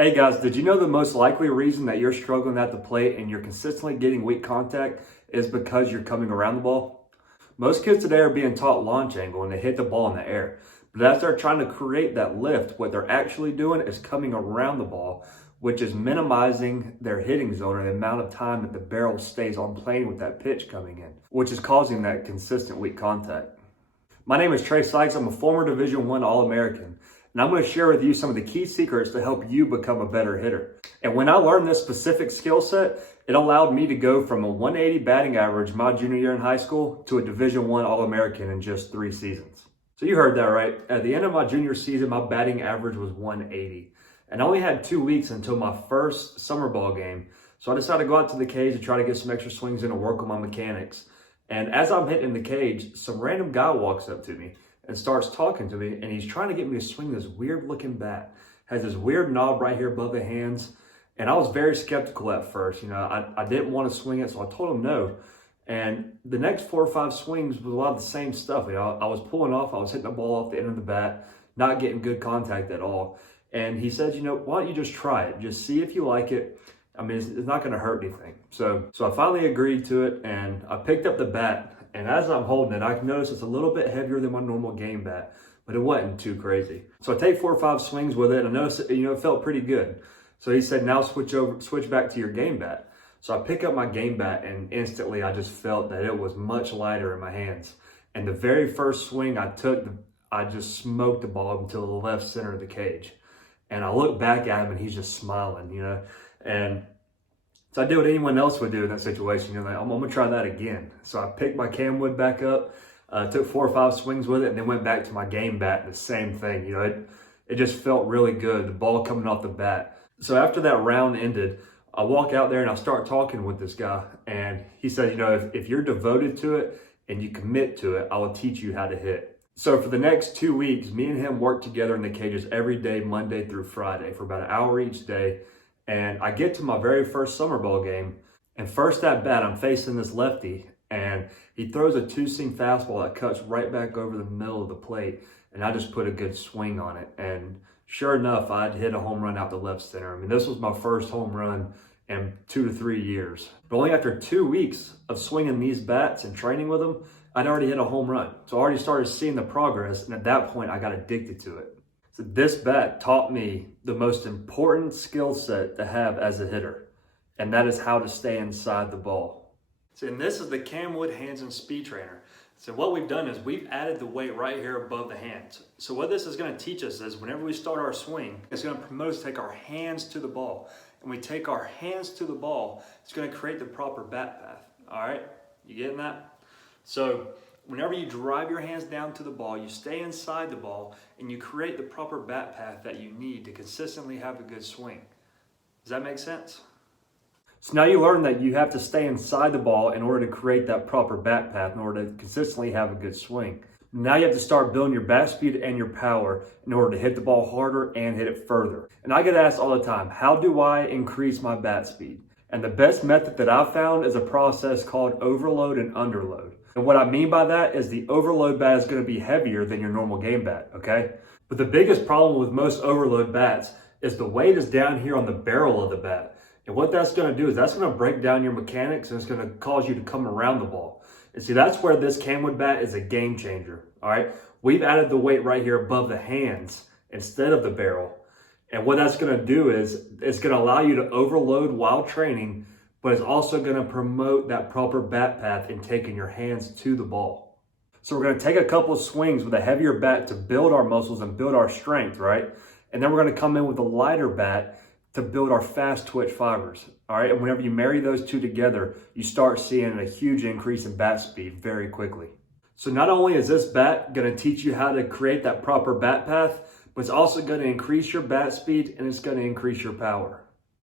Hey guys, did you know the most likely reason that you're struggling at the plate and you're consistently getting weak contact is because you're coming around the ball? Most kids today are being taught launch angle and they hit the ball in the air. But as they're trying to create that lift, what they're actually doing is coming around the ball, which is minimizing their hitting zone and the amount of time that the barrel stays on plane with that pitch coming in, which is causing that consistent weak contact. My name is Trey Sykes. I'm a former Division I All-American. And I'm going to share with you some of the key secrets to help you become a better hitter. And when I learned this specific skill set, it allowed me to go from a 180 batting average my junior year in high school to a Division I All-American in just 3 seasons. So you heard that right. At the end of my junior season, my batting average was 180. And I only had 2 weeks until my first summer ball game. So I decided to go out to the cage and try to get some extra swings in and work on my mechanics. And as I'm hitting the cage, some random guy walks up to me and starts talking to me, and he's trying to get me to swing this weird looking bat. Has this weird knob right here above the hands. And I was very skeptical at first. I didn't want to swing it, so I told him no. And the next 4 or 5 swings was a lot of the same stuff. I was pulling off, I was hitting the ball off the end of the bat, not getting good contact at all. And he said, why don't you just try it? Just see if you like it. I mean, it's not going to hurt anything. So I finally agreed to it, and I picked up the bat. And as I'm holding it, I noticed it's a little bit heavier than my normal game bat, but it wasn't too crazy. So I take 4 or 5 swings with it, and I noticed it felt pretty good. So he said, now switch back to your game bat. So I pick up my game bat, and instantly I just felt that it was much lighter in my hands. And the very first swing I took, I just smoked the ball into the left center of the cage. And I look back at him, and he's just smiling, And so I did what anyone else would do in that situation. I'm going to try that again. So I picked my camwood back up, took 4 or 5 swings with it, and then went back to my game bat. The same thing. It just felt really good, the ball coming off the bat. So after that round ended, I walk out there and I start talking with this guy. And he said, if you're devoted to it and you commit to it, I will teach you how to hit. So for the next 2 weeks, me and him worked together in the cages every day, Monday through Friday, for about an hour each day. And I get to my very first summer ball game, and first at bat, I'm facing this lefty, and he throws a 2-seam fastball that cuts right back over the middle of the plate, and I just put a good swing on it. And sure enough, I'd hit a home run out the left center. I mean, this was my first home run in 2 to 3 years. But only after 2 weeks of swinging these bats and training with them, I'd already hit a home run. So I already started seeing the progress, and at that point, I got addicted to it. So this bat taught me the most important skill set to have as a hitter, and that is how to stay inside the ball. So and this is the Camwood Hands and Speed Trainer. So what we've done is we've added the weight right here above the hands. So what this is going to teach us is whenever we start our swing, it's going to promote us to take our hands to the ball. And we take our hands to the ball, it's going to create the proper bat path. All right, you getting that? So whenever you drive your hands down to the ball, you stay inside the ball, and you create the proper bat path that you need to consistently have a good swing. Does that make sense? So now you learn that you have to stay inside the ball in order to create that proper bat path in order to consistently have a good swing. Now you have to start building your bat speed and your power in order to hit the ball harder and hit it further. And I get asked all the time, how do I increase my bat speed? And the best method that I've found is a process called overload and underload. And what I mean by that is the overload bat is going to be heavier than your normal game bat, okay? But the biggest problem with most overload bats is the weight is down here on the barrel of the bat. And what that's going to do is that's going to break down your mechanics, and it's going to cause you to come around the ball. And see, that's where this Camwood bat is a game changer, all right? We've added the weight right here above the hands instead of the barrel. And what that's going to do is it's going to allow you to overload while training, but it's also going to promote that proper bat path in taking your hands to the ball. So we're going to take a couple of swings with a heavier bat to build our muscles and build our strength, right? And then we're going to come in with a lighter bat to build our fast twitch fibers, all right? And whenever you marry those two together, you start seeing a huge increase in bat speed very quickly. So not only is this bat going to teach you how to create that proper bat path, but it's also going to increase your bat speed and it's going to increase your power.